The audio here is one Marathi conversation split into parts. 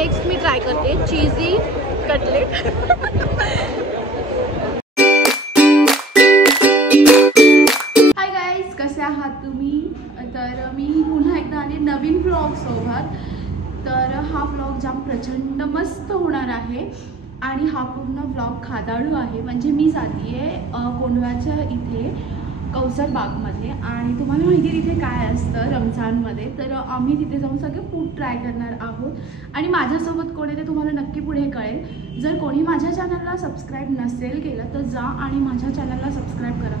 नेक्स्ट मी ट्राय करते चीजी कटलेट। हाय गाईज, कसे आहात तुम्ही? तर मी पुन्हा एकदा आले नवीन व्लॉग सोबत। तर हा व्लॉग जाम प्रचंड मस्त होणार आहे आणि हा पूर्ण व्लॉग खादाडू आहे। म्हणजे मी जाती आहे कोंढव्याच्या इथे कौसर बागमध्ये आणि तुम्हाला माहिती आहे तिथे काय असतं रमजानमध्ये। तर आम्ही तिथे जाऊन सगळे फूड ट्राय करणार आहोत आणि माझ्यासोबत कोण आहे ते तुम्हाला नक्की पुढे कळेल। जर कोणी माझ्या चॅनलला सबस्क्राईब नसेल केलं तर जा आणि माझ्या चॅनलला सबस्क्राईब करा।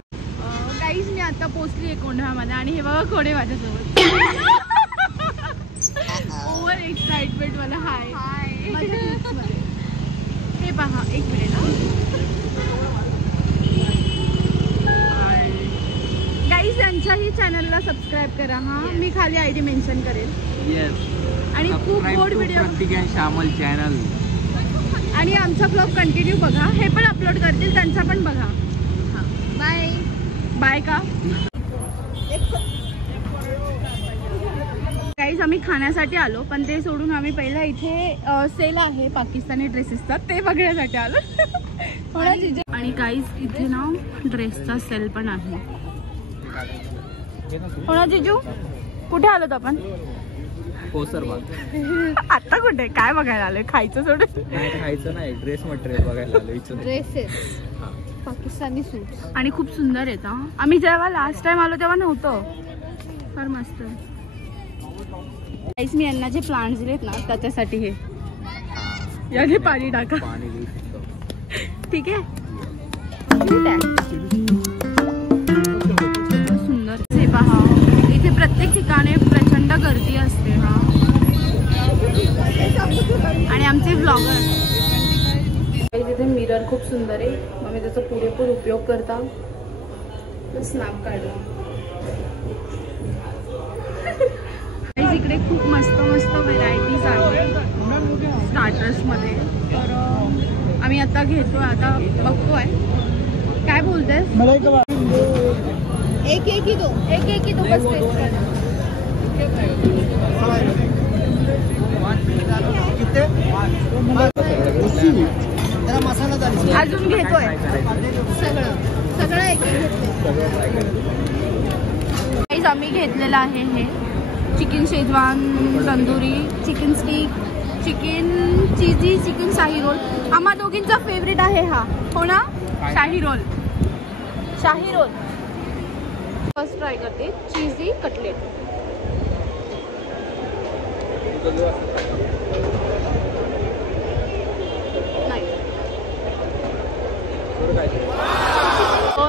गाईज मी आता पोचली आहे कोंढव्यामध्ये आणि हे बघा कोण आहे माझ्यासोबत। ओव्हर एक्साइटमेंट मला। हाय हे पहा, एक मिनिट गाईज यांच्याही चॅनलला सबस्क्राईब करा। हा मी खाली आयडी मेन्शन करेल। येस, आणि खूप गोड व्हिडिओ श्यामल चॅनल आणि आमचा ब्लॉग कंटिन्यू बघा। हे पण अपलोड करतील, त्यांचा पण बघा। हां, बाय बाय का गाईज आम्ही खाण्यासाठी आलो, पण ते सोडून आम्ही पहिला इथे सेल आहे पाकिस्तानी ड्रेसेसचा ते बघण्यासाठी आलो। आणि गाईज इथे ना ड्रेसचा सेल पण आहे। हो जिजू, कुठे आलोत आपण? कोसर बाग। आता कुठे काय बघायला आलोय? खायचं सोडून? खायचं नाही, ड्रेस मटेरियल बघायला आलोय। ड्रेसेस पाकिस्तानी सूट आणि खूप सुंदर आहेत। आम्ही जेव्हा लास्ट टाइम आलो तेव्हा नव्हतं, फार मस्त। मी यांना जे प्लांट्स दिलेत ना त्याच्यासाठी हे याने पाणी टाका, ठीक आहे? सुंदर हे पहा, इथे प्रत्येक ठिकाणी प्रचंड गर्दी असते। हा आणि आमचे व्लॉगर इथे मिरर खूप सुंदर आहे, मग मी त्याचा पुरेपूर उपयोग करता स्नॅप काढला। इकडे खूप मस्त मस्त व्हेरायटीज आहेत स्टार्टर्स मध्ये। तर आम्ही आता घेतोय, आता बघतोय काय बोलतेस? एक एक ही दो बस। अजून घेतोय सगळं एक घेतलंय। आम्ही घेतलेलं आहे हे chicken schezwan tandoori, chicken stick, chicken cheesy, chicken shahi roll. आम्हा दोघींचा फेवरेट आहे हा, हो ना? शाही रोल। फर्स्ट ट्राय करते चीजी कटलेट। नाही,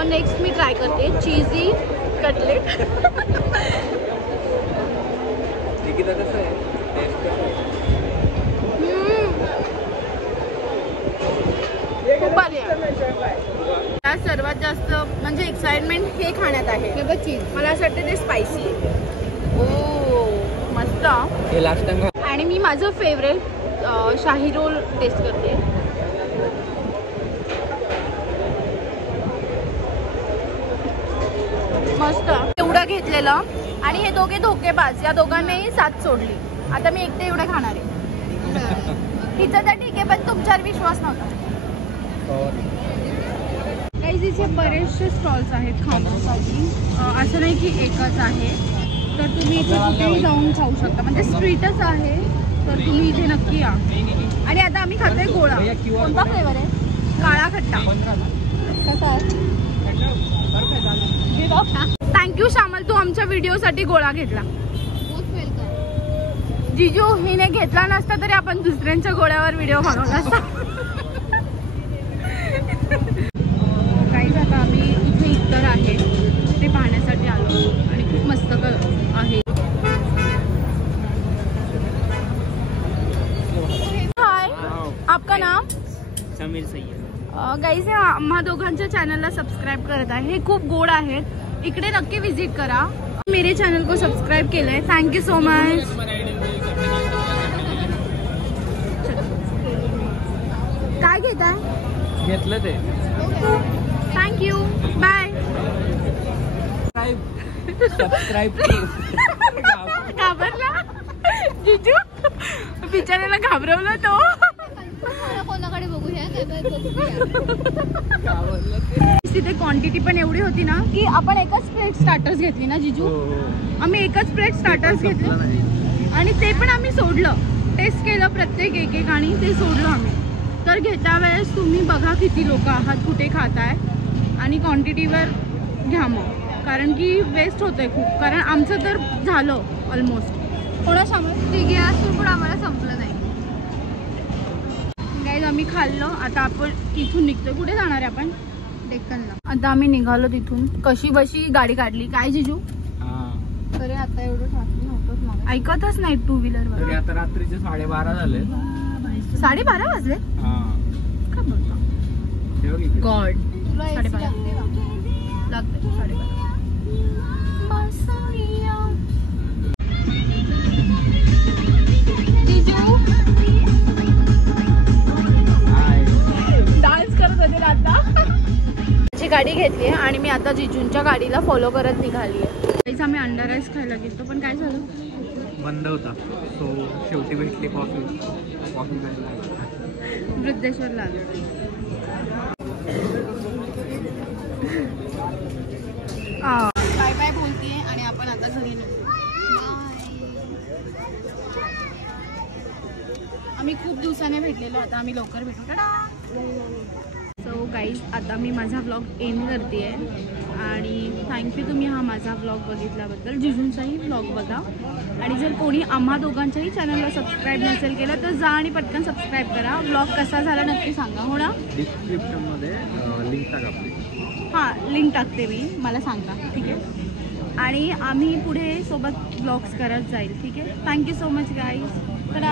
नेक्स्ट मी ट्राय करते चीजी कटलेट। खूप भारी आहे। सर्वात जास्त म्हणजे एक्साइटमेंट हे खाण्यात आहे, मला असं वाटतं ते स्पायसी। ओ मस्त। हे लास्ट टाइम आणि मी माझं फेवरेट शाही रोल टेस्ट करते। मस्त एवढं घेतलेलं आणि हे दोघे धोकेबाज, या दोघांनीही साथ सोडली। आता मी एकटे एवढे खाणार आहे। तिचं तर ठीक आहे, पण तुमच्यावर विश्वास नव्हता। काही इथे बरेचसे स्टॉल्स आहेत खाण्यासाठी, असं नाही की एकच आहे। तर तुम्ही इथे कुठेही जाऊन खाऊ शकता, म्हणजे स्ट्रीटच आहे, तर तुम्ही इथे नक्की या। आणि आता आम्ही खातोय गोळा। कोणता फ्लेवर आहे? काळा खट्टा। कसा आहे? थँक्यू श्यामल, तू आमच्या व्हिडिओसाठी गोळा घेतला। जिजू हिने घेतला नसता तरी आपण दुसऱ्यांच्या गोळ्यावर व्हिडिओ बनवला असता। काही आता आम्ही इथे इतर आहे ते पाहण्यासाठी आलो आणि खूप मस्त आहे। हाय, आपका नाम? समीर सय्यद। गाईज आम्हा दोघांच्या चॅनलला सबस्क्राईब करत आहे, हे खूप गोड आहेत, इकडे नक्की विजिट करा। मेरे चॅनल को सबस्क्राईब केलंय, थँक्यू सो मच। काय घेताय? घेतलं ते, थँक्यू, बाय। सबस्क्राईब घाबरला जिजू? बिचाऱ्याला घाबरवलं तो. कोणाकडे बघूया तिथे क्वांटिटी पण एवढी होती ना की आपण एकच प्लेट स्टार्टर्स घेतली ना जिजू. आम्ही एकच प्लेट स्टार्टर्स घेतले आणि ते पण आम्ही सोडलं. टेस्ट केलं प्रत्येक एक आणि ते सोडलं आम्ही. तर घेता वेळेस तुम्ही बघा किती लोक आहात, कुठे खाताय आणि क्वांटिटीवर घ्या मग, कारण की वेस्ट होतंय खूप. कारण आमचं तर झालं ऑलमोस्ट. थोडा सामान तिघे असून पण आम्हाला संपलं नाही. गाईज आम्ही खाल्लं. आता आपण इथून निघतो. कुठे जाणार आहे आपण? डेक्कनला. आता आम्ही निघालो तिथून. कशी बशी गाडी काढली काय जिजू? तरी आता एवढं ट्रॅफिक नव्हतंच मग. ऐकतच नाही टू व्हीलर वर. आता रात्रीचे 12:30 झाले. 12:30 वाजले का बोलतो? गॉड. तुला AC 12:30 लागते का? लागते 12:30. डान्स करत होते आता. माझी गाडी घेतली आहे आणि मी आता जिजूंच्या गाडीला फॉलो करत निघाली आहे. आम्ही अंडा राईस खायला गेलो पण काय झालं, बंद होता. सो शेवटी भेटली कॉफी प्यायला. वृद्धेश्वरला आलो. बाय बाय बोलतीये आणि आपण आता घरी निघू. आम्ही खूप दिवसाने भेटलेलो, आता आम्ही लवकर भेटू. सो गाईज आता मी माझा व्लॉग एंड करते आहे आणि थँक्यू तुम्ही हा माझा व्लॉग बघितल्याबद्दल. जिजूंचाही व्लॉग बघा आणि जर कोणी आम्हा दोघांच्याही चॅनलला सबस्क्राईब नसेल केलं तर जा आणि पटकन सबस्क्राईब करा. व्लॉग कसा झाला नक्की सांगा. हो ना? डिस्क्रिप्शनमध्ये लिंक टाका आपली. हां लिंक टाकते मी, मला सांगा. ठीक आहे. आणि आम्ही पुढे सोबत व्लॉग्स करत जाईल. ठीक आहे. Thank you so much guys. तर